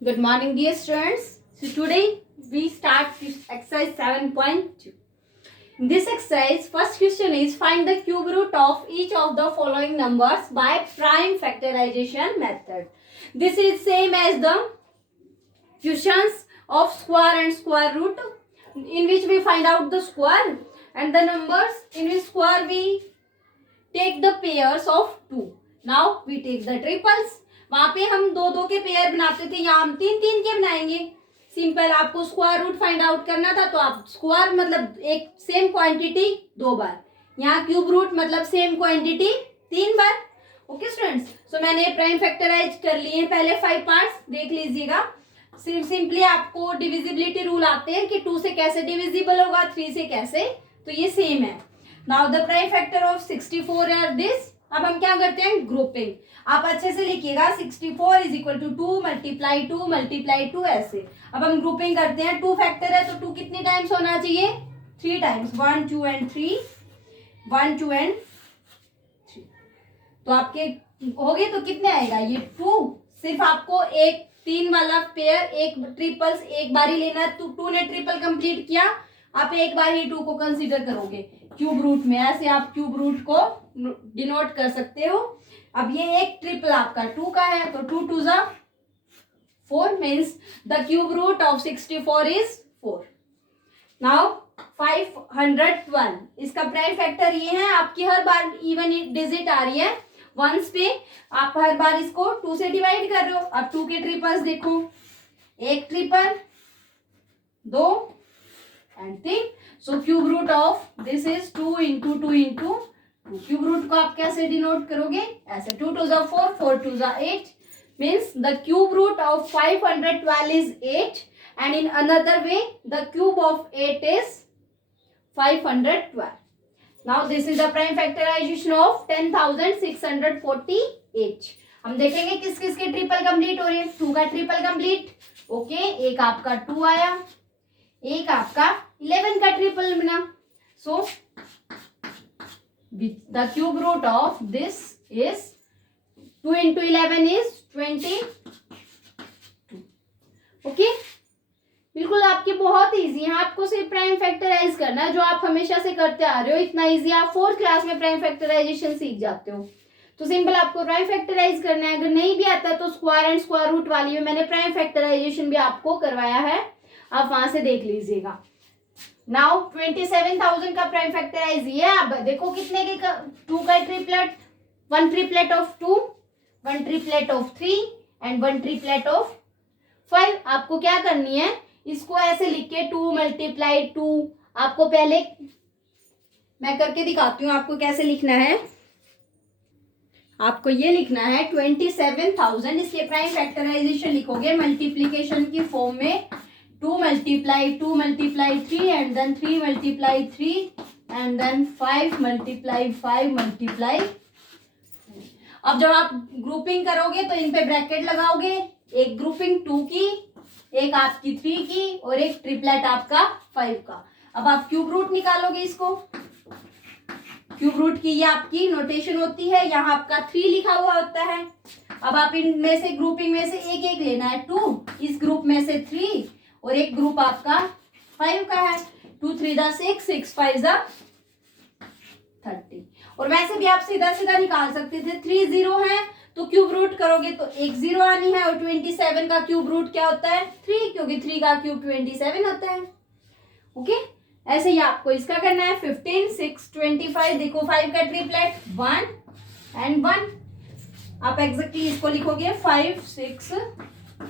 Good morning, dear students. So today we start exercise 7.2. In this exercise, first question is find the cube root of each of the following numbers by prime factorization method. This is same as the questions of square and square root, in which we find out the square, and the numbers in which square we take the pairs of 2. Now we take the triples. वहां पे हम दो दो के pair बनाते थे, यहाँ हम तीन तीन के बनाएंगे. सिंपल, आपको स्क्वायर रूट फाइंड आउट करना था तो आप स्क्वायर मतलब एक सेम क्वांटिटी दो बार, यहाँ क्यूब रूट मतलब सेम क्वांटिटी तीन बार. ओके स्टूडेंट्स, सो मैंने प्राइम फैक्टराइज कर लिए हैं पहले 5 पार्ट्स, देख लीजिएगा. सिंपली आपको डिविजिबिलिटी रूल आते हैं कि 2 से कैसे डिविजिबल होगा, 3 से कैसे, तो ये सेम है. Now the prime factor of 64 are this. अब हम क्या करते हैं, ग्रुपिंग. आप अच्छे से लिखिएगा, 64 is equal to 2 multiply 2 multiply 2 ऐसे. अब हम ग्रुपिंग करते हैं, 2 फैक्टर है तो 2 कितने टाइम्स होना चाहिए, 3 टाइम्स. 1 2 and 3, 1 2 and 3. तो आपके हो गए तो कितने आएगा ये 2. सिर्फ आपको एक 3 वाला पेयर, एक ट्रिपल्स एक बार ही लेना है. 2 ने ट्रिपल कंप्लीट किया, आप एक बार ही 2 को कंसीडर करोगे क्यूब रूट में. ऐसे आप क्यूब रूट को डिनोट कर सकते हो. अब ये एक ट्रिपल आपका 2 का है तो 2 2 ज़ा 4 means the cube root of 64 is 4. Now 512, इसका प्राइम फैक्टर ये है. आपकी हर बार इवन डिजिट आ रही है वंस पे, आप हर बार इसको 2 से डिवाइड कर रहे हो. अब 2 के ट्रिपल्स देखो, एक triple, 2 and 3. So cube root of this is 2 into 2 into 2. Cube root को आप कैसे डिनोट करोगे, ऐसे 2 2 ज़ा 4, 4 2 ज़ा 8 means the cube root of 512 is 8, and in another way the cube of 8 is 512. Now this is the prime factorization of 10,648. हम देखेंगे किस किस के ट्रिपल कंप्लीट हो रही है. 2 का ट्रिपल कंप्लीट, ओके. एक आपका 2 आया, एक आपका 11 का ट्रिपल बना. सो the cube root of this is 2 into 11 is 22. Okay, बिल्कुल आपकी बहुत इजी है. आपको सिर्फ प्राइम फैक्टराइज करना है, जो आप हमेशा से करते आ रहे हो. इतना इजी, आप 4th क्लास में प्राइम फैक्टराइजेशन सीख जाते हो. तो सिंपल आपको प्राइम फैक्टराइज करना है. अगर नहीं भी आता तो स्क्वायर एंड स्क्वायर रूट वाली में मैंने प्राइम फैक्टराइजेशन भी आपको करवाया है, आप वहां से देख लीजिएगा. नाउ 27,000 का प्राइम फैक्टराइज ये. अब देखो कितने के 2 का triplet, 1 triplet of 2, 1 triplet of 3 and 1 triplet of 5. आपको क्या करनी है, इसको ऐसे लिख के 2 मल्टीप्लाई 2. आपको पहले मैं करके दिखाती हूँ आपको कैसे लिखना है. आपको ये लिखना है 27,000, इसके प्राइम फैक्टराइजेशन लिखोगे मल्टीप्लीकेशन की फॉर्म में. 2 multiply 2 multiply 3 and then 3 multiply 3 and then 5 multiply 5 multiply. अब जब आप ग्रुपिंग करोगे तो इन पे ब्रैकेट लगाओगे. एक ग्रुपिंग 2 की, एक आपकी 3 की और एक ट्रिपलेट आपका 5 का. अब आप क्यूब रूट निकालोगे. इसको क्यूब रूट की ये आपकी नोटेशन होती है, यहाँ आपका 3 लिखा हुआ होता है. अब आप इनमें से ग्रुपिंग में से एक एक लेना है. 2 इस ग्रुप में से 3 और एक ग्रुप आपका 5 का है. 2 3 दा 6, 6 5 दा 30. और वैसे भी आप सीधा सीधा निकाल सकते थे. 3 0 है तो क्यूब रूट करोगे तो एक 0 आनी है. और 27 का क्यूब रूट क्या होता है, 3, क्योंकि 3 का क्यूब 27 होता है. ओके, ऐसे ही आपको इसका करना है. 15 6 25. देखो 5 का ट्रिपलेट 1 एंड 1. आप एग्जैक्टली इसको लिखोगे 5 6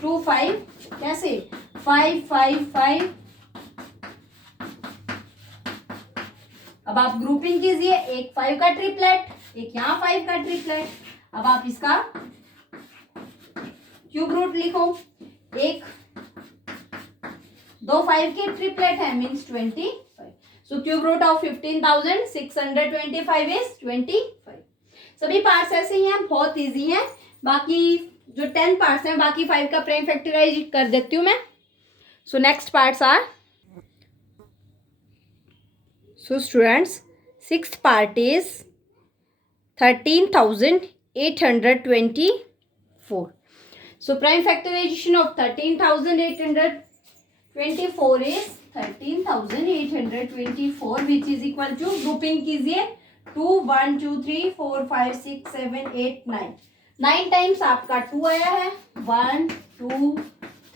2 5. कैसे, 5 5 5. अब आप ग्रुपिंग कीजिए. एक 5 का ट्रिपलेट, एक यहाँ 5 का ट्रिपलेट. अब आप इसका क्यूब रूट लिखो. एक 2 5 के ट्रिपलेट है means 25. So cube root of 15,625 is 25. सभी पार्ट्स ऐसे ही हैं, बहुत इजी हैं. बाकी जो 10 पार्ट्स हैं, बाकी 5 का प्राइम फैक्टराइज कर देती हूँ मैं. So next parts are, so students, 6th part is 13,824. So prime factorization of 13,824 is 13,824 which is equal to grouping कीजिए 2 1 2 3 4 5 6 7 8 9 9 टाइम्स आपका 2 आया है 1 2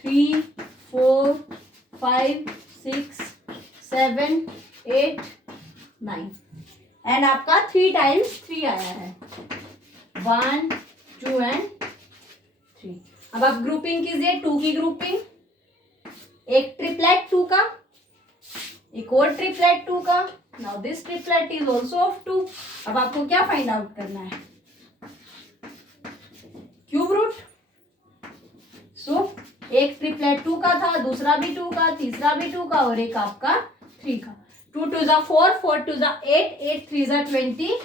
3 4 5 6 7 8 9 एंड आपका 3 टाइम्स 3 आया है 1 2 एंड 3। अब आप ग्रुपिंग कीजिए 2 की ग्रुपिंग, एक ट्रिपलेट 2 का, एक और ट्रिपलेट 2 का। Now this triplet is also of 2। अब आपको क्या फाइंड आउट करना है? Cube root. सो एक ट्रिपलेट 2 का था, दूसरा भी 2 का, तीसरा भी 2 का और एक आपका 3 का। 2 2 जा 4, 4 2 जा 8, 8 3 जा 24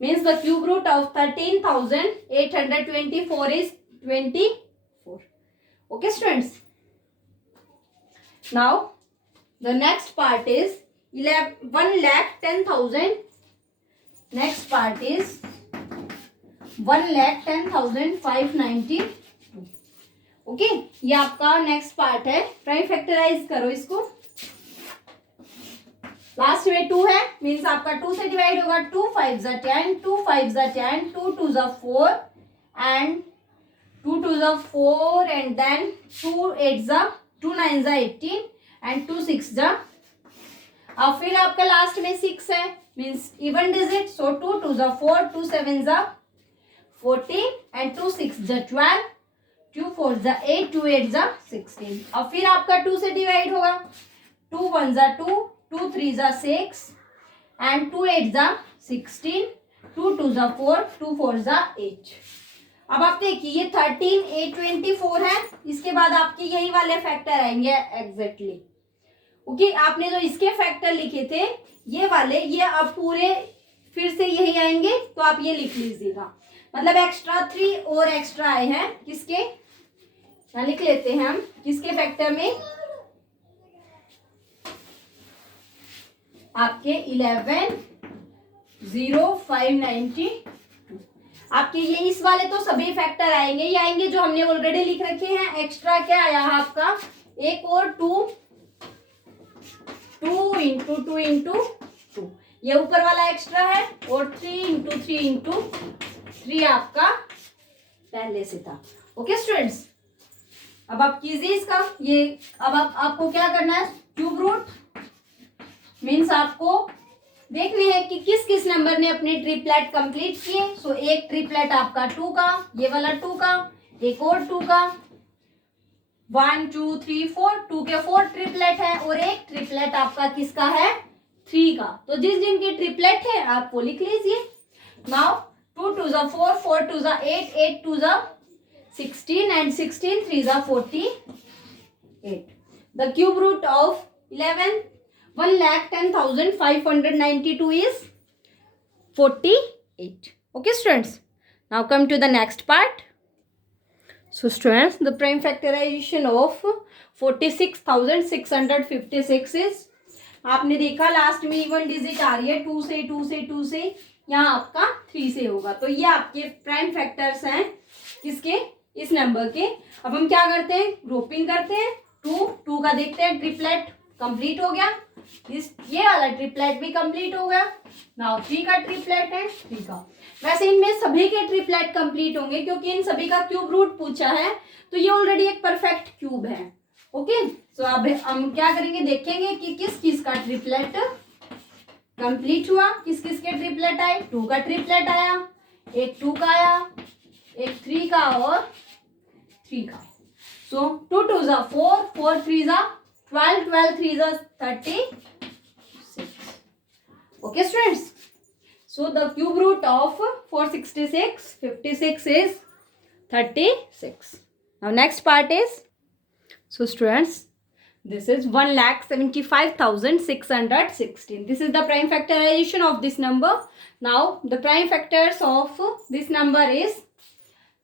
means the cube root of 13,824 is 24. Okay students, now the next part is 1,10,000. next part is 1,10,592. Okay, ये आपका नेक्स्ट पार्ट है। प्राइम फैक्टराइज करो इसको। लास्ट में 2 है मीन्स आपका 2 से डिवाइड होगा। 2 5 जा 10, 2 5 जा 10, 2 2 जा 4 एंड 2 2 जा 4 एंड देन 2 8 जा 2 9 जा 18 एंड 2 6 जा। अब फिर आपका लास्ट में 6 है मीन्स इवन डिजिट। सो 2 2 जा 4, 2 7 जा 14 एंड 2 6 जा 12, 2 4 जा 8, 2 8 जा 16। अब फिर आपका 2 से डिवाइड होगा। 2 1 जा 2, 2 3 जा 6 एंड 2 8 जा 16, 2 2 जा 4, 2 4 जा 8। अब आप देखिए ये 13,824 है। इसके बाद आपके यही वाले फैक्टर आएंगे एग्जैक्टली। ओके, आपने जो इसके फैक्टर लिखे थे ये वाले, ये अब पूरे फिर से यही आएंगे। तो आप ये लिख लीजिएगा, मतलब एक्स्ट्रा 3 और एक्स्ट्रा आए हैं। किसके? यहाँ लिख लेते हैं हम किसके फैक्टर में। आपके 11,0592। आपके ये इस वाले तो सभी फैक्टर आएंगे, ये आएंगे जो हमने ऑलरेडी लिख रखे हैं। एक्स्ट्रा क्या आया है आपका? एक और 2 इंटू 2 इंटू 2, ये ऊपर वाला एक्स्ट्रा है। और 3 इंटू 3 इंटू 3 आपका पहले से था। ओके स्टूडेंट्स, अब आप कीजिए इसका ये। अब आपको क्या करना है? क्यूब रूट मीन्स आपको देखने हैं कि किस किस नंबर ने अपने ट्रिपलेट कंप्लीट किए। सो एक ट्रिपलेट आपका 2 का, ये वाला 2 का, एक और 2 का, 1 2 3 4, 2 के 4 ट्रिपलेट है और एक ट्रिपलेट आपका किसका है? 3 का। तो जिस दिन की ट्रिपलेट है आप वो लिख लीजिए। नाउ 2 2 जा 4, 4 2 जा 8, 8 2 जा 16 एंड 16 3 जा 48। The cube root of 1,10,592 is 48. Okay students, now come to the next part. So students, the prime factorization of 46,656 is, आपने देखा लास्ट में इवन डिजिट आ रही है 2 से 2 से 2 से, यहाँ आपका 3 से होगा। तो ये आपके प्राइम फैक्टर्स हैं किसके? इस नंबर के। अब हम क्या करते हैं? ग्रुपिंग करते हैं। 2 का देखते हैं ट्रिपलेट कंप्लीट हो गया। ये वाला ट्रिपलेट भी कंप्लीट हो गया। नाउ 3 का ट्रिपलेट है 3 का। वैसे इनमें सभी के ट्रिपलेट कंप्लीट होंगे क्योंकि इन सभी का क्यूब रूट पूछा है, तो ये ऑलरेडी एक परफेक्ट क्यूब है। ओके, सो अब हम क्या करेंगे? देखेंगे कि किस किस का ट्रिपलेट कंप्लीट हुआ, किस किस के ट्रिपलेट आए। 2 का ट्रिपलेट आया, एक 2 का आया, एक 3 का और 3 का। सो 2 2 जा 4, 4 3 जा 12, 12 3 जा 36। Okay students, so the cube root of 466 is 36. Now next part is, so students, this is 1,75,616. This is the prime factorization of this number. Now the prime factors of this number is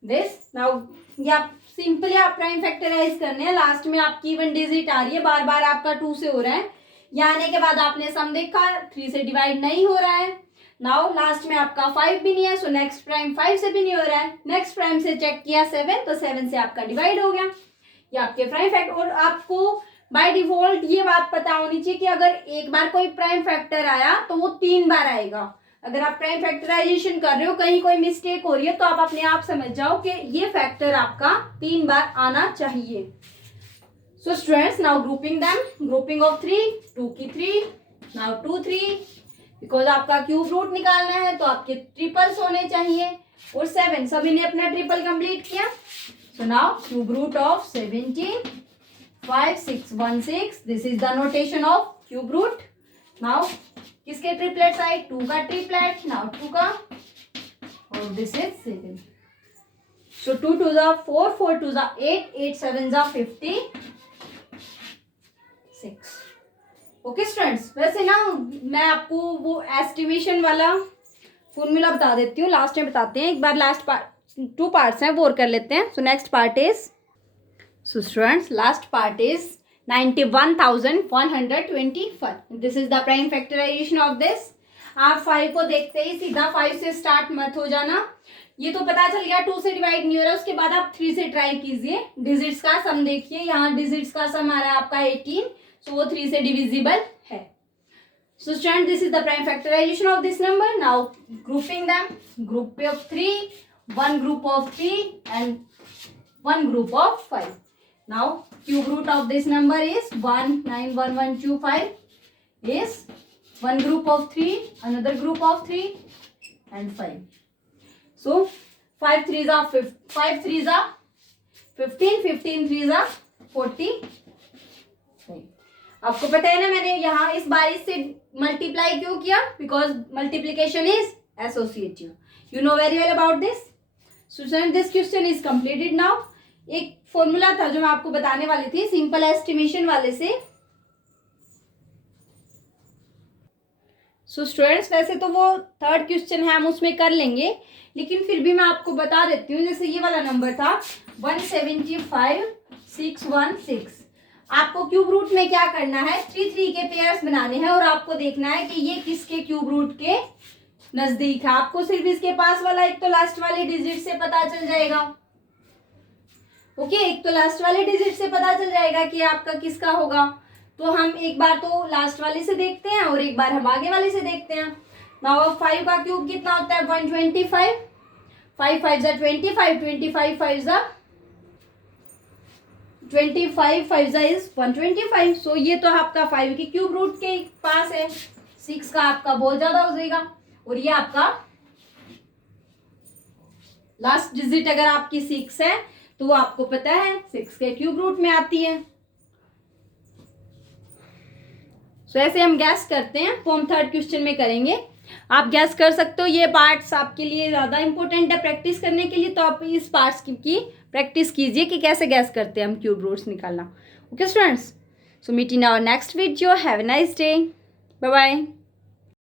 this. Now ये आप simply आप prime factorise करने हैं। Last में आपकी even digit आ रही है, बार बार आपका 2 से हो रहा है। यहाँ आने के बाद आपने सम देखा 3 से डिवाइड नहीं हो रहा है। नाउ लास्ट में आपका 5 भी नहीं है, सो नेक्स्ट प्राइम 5 से भी नहीं हो रहा है। नेक्स्ट प्राइम से चेक किया 7, तो 7 से आपका डिवाइड हो गया। ये आपके प्राइम फैक्टर। और आपको बाय डिफॉल्ट ये बात पता होनी चाहिए कि अगर एक बार कोई प्राइम फैक्टर आया तो वो 3 बार आएगा। अगर आप प्राइम फैक्टराइजेशन कर रहे हो, कहीं कोई मिस्टेक हो रही है, तो आप अपने आप समझ जाओ कि ये फैक्टर आपका 3 बार आना चाहिए। So students, now grouping them, grouping of 3, 2 की 3, नाउ 2 3, बिकॉज आपका क्यूब रूट निकालना है तो आपके ट्रिपल्स होने चाहिए। और 7, सभी ने अपना ट्रिपल कंप्लीट किया। So now cube root of 17, 5 6 1 6, this is the notation of cube root. Now किसके ट्रिपलेट्स आए? 2 का ट्रिपलेट, नाउ 2 का, और दिस इज 7। सो 2 2 जा 4, 4 2 जा 8, 8 7 जा 56। ओके स्टूडेंट्स, वैसे ना मैं आपको वो एस्टिमेशन वाला फॉर्मूला बता देती हूँ, लास्ट में बताते हैं। एक बार लास्ट पार्ट 2 पार्ट्स हैं वो और कर लेते हैं। So next part is, so students last part is 91,125। This is the prime factorisation of this. आप 5 को देखते ही सीधा 5 से स्टार्ट मत हो जाना। ये तो पता चल गया 2 से डिवाइड नहीं हो रहा, उसके बाद आप 3 से ट्राई कीजिए। डिजिट्स का सम देखिए, यहाँ डिजिट्स का सम आ रहा है आपका 18, सो वो 3 से डिविजिबल है। So student, this is the prime factorisation of this number. Now grouping them, group of 3, 1 group of 3 and 1 group of 5। Now cube root of this number is 191125 is 1 group of 3, another group of 3 and 5. So 5 3s are 15, 15 3s are 40। आपको पता है ना मैंने यहाँ इस बार इससे multiply क्यों किया? Because multiplication is associative. You know very well about this. Student, this question is completed now. एक फॉर्मूला था जो मैं आपको बताने वाली थी सिंपल एस्टिमेशन वाले से। सो स्टूडेंट्स, वैसे तो वो 3rd क्वेश्चन है, हम उसमें कर लेंगे, लेकिन फिर भी मैं आपको बता देती हूँ। जैसे ये वाला नंबर था 175,616। आपको क्यूब रूट में क्या करना है? 3 3 के पेयर्स बनाने हैं और आपको देखना है कि ये किसके क्यूब रूट के नजदीक है। आपको सिर्फ इसके पास वाला एक तो लास्ट वाले डिजिट से पता चल जाएगा। ओके, एक तो लास्ट वाले डिजिट से पता चल जाएगा कि आपका किसका होगा। तो हम एक बार तो लास्ट वाले से देखते हैं और एक बार हम आगे वाले से देखते हैं। नाउ 5 का क्यूब कितना होता है? 125। 5 5 जा 25, 25 5 जा 25, 5 जा इज 125। सो ये तो आपका 5 के क्यूब रूट के पास है। 6 का आपका बहुत ज्यादा हो जाएगा, और ये आपका लास्ट डिजिट अगर आपकी 6 है तो वो आपको पता है 6 के क्यूब रूट में आती है। सो ऐसे हम गैस करते हैं, वो हम 3rd क्वेश्चन में करेंगे। आप गैस कर सकते हो, ये पार्ट्स आपके लिए ज़्यादा इंपॉर्टेंट है प्रैक्टिस करने के लिए, तो आप इस पार्ट्स की प्रैक्टिस कीजिए कि कैसे गैस करते हैं हम क्यूब रूट्स निकालना। Okay students, so meet in our next video. Have a nice day, bye bye.